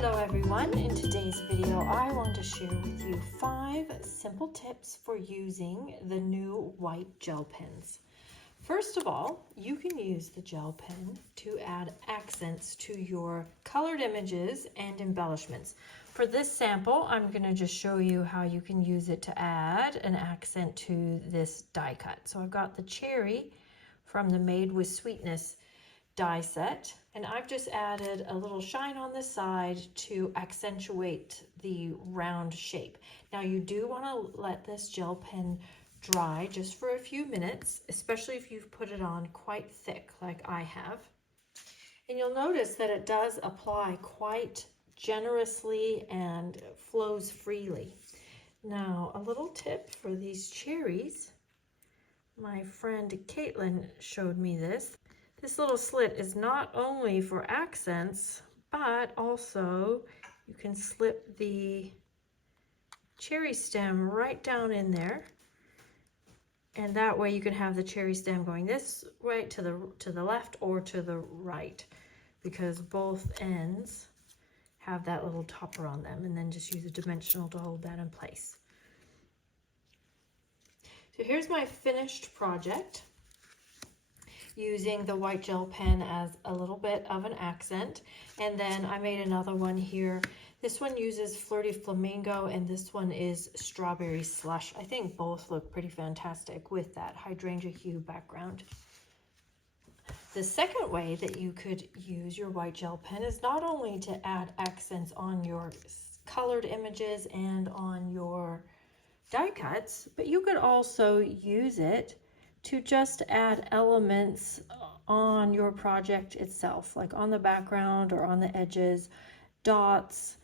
Hello everyone, in today's video I want to share with you 5 simple tips for using the new white gel pens. First of all, you can use the gel pen to add accents to your colored images and embellishments. For this sample, I'm going to just show you how you can use it to add an accent to this die cut. So I've got the cherry from the Made with Sweetness die set, and I've just added a little shine on the side to accentuate the round shape. Now you do want to let this gel pen dry just for a few minutes, especially if you've put it on quite thick like I have. And you'll notice that it does apply quite generously and flows freely. Now a little tip for these cherries, my friend Caitlin showed me this. This little slit is not only for accents, but also you can slip the cherry stem right down in there. And that way you can have the cherry stem going this way to the left or to the right, because both ends have that little topper on them, and then just use a dimensional to hold that in place. So here's my finished project, using the white gel pen as a little bit of an accent. And then I made another one here. This one uses Flirty Flamingo and this one is Strawberry Slush. I think both look pretty fantastic with that hydrangea hue background. The second way that you could use your white gel pen is not only to add accents on your colored images and on your die cuts, but you could also use it to just add elements on your project itself, like on the background or on the edges, dots,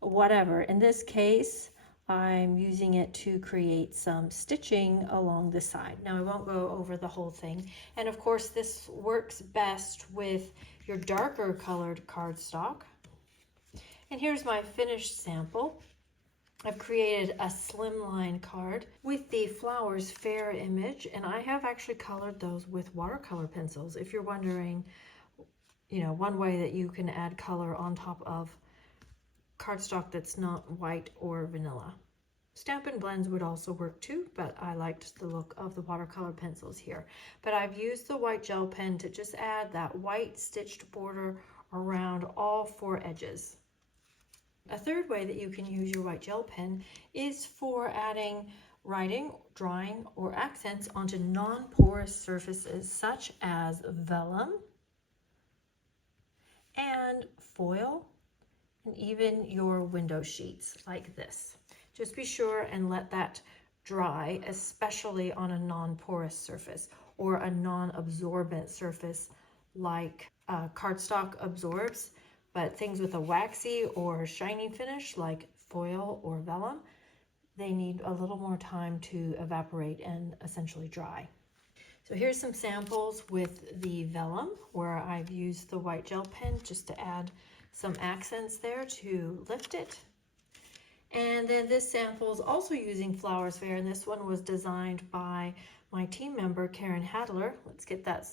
whatever. In this case, I'm using it to create some stitching along the side. Now I won't go over the whole thing. And of course, this works best with your darker colored cardstock. And here's my finished sample. I've created a slimline card with the Flowers Fair image, and I have actually colored those with watercolor pencils. If you're wondering, one way that you can add color on top of cardstock that's not white or vanilla. Stampin' Blends would also work too, but I liked the look of the watercolor pencils here. But I've used the white gel pen to just add that white stitched border around all 4 edges. A third way that you can use your white gel pen is for adding writing, drawing, or accents onto non-porous surfaces such as vellum and foil, and even your window sheets like this. Just be sure and let that dry, especially on a non-porous surface or a non-absorbent surface like cardstock absorbs. But things with a waxy or shiny finish like foil or vellum, they need a little more time to evaporate and essentially dry. So here's some samples with the vellum where I've used the white gel pen just to add some accents there to lift it. And then this sample is also using Flowers Fair, and this one was designed by my team member Karen Hadler. Let's get that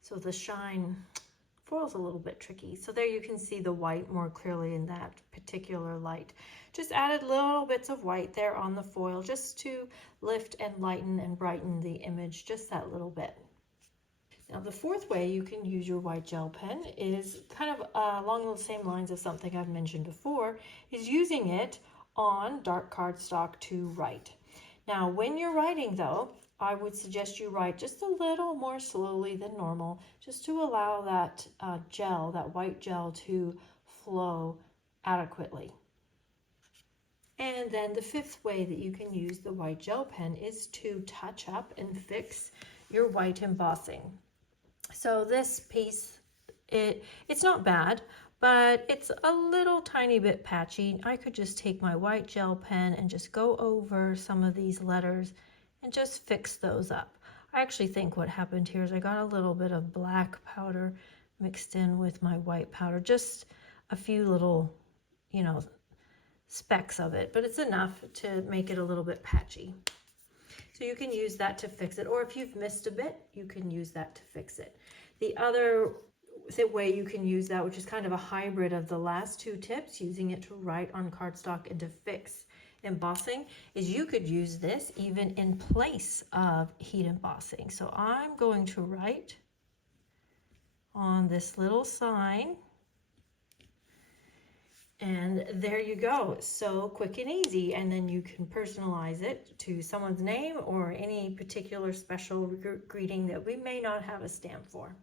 so the shine foil's a little bit tricky. So there you can see the white more clearly in that particular light. Just added little bits of white there on the foil just to lift and lighten and brighten the image just that little bit. Now the fourth way you can use your white gel pen is kind of along the same lines of something I've mentioned before, is using it on dark cardstock to write. Now when you're writing though, I would suggest you write just a little more slowly than normal, just to allow that that white gel to flow adequately. And then the fifth way that you can use the white gel pen is to touch up and fix your white embossing. So this piece, it's not bad, but it's a little tiny bit patchy. I could just take my white gel pen and just go over some of these letters and just fix those up. I actually think what happened here is I got a little bit of black powder mixed in with my white powder, just a few little, specks of it, but it's enough to make it a little bit patchy. So you can use that to fix it, or if you've missed a bit, you can use that to fix it. The other way you can use that, which is kind of a hybrid of the last two tips, using it to write on cardstock and to fix embossing, is you could use this even in place of heat embossing. So I'm going to write on this little sign, and there you go. So quick and easy, and then you can personalize it to someone's name or any particular special greeting that we may not have a stamp for.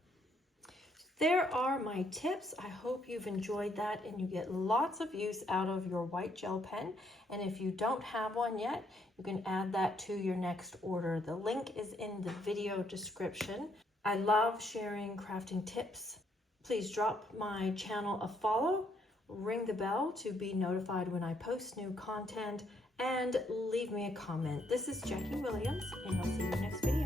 There are my tips. I hope you've enjoyed that and you get lots of use out of your white gel pen. And if you don't have one yet, you can add that to your next order. The link is in the video description. I love sharing crafting tips. Please drop my channel a follow, ring the bell to be notified when I post new content, and leave me a comment. This is Jackie Williams, and I'll see you next video.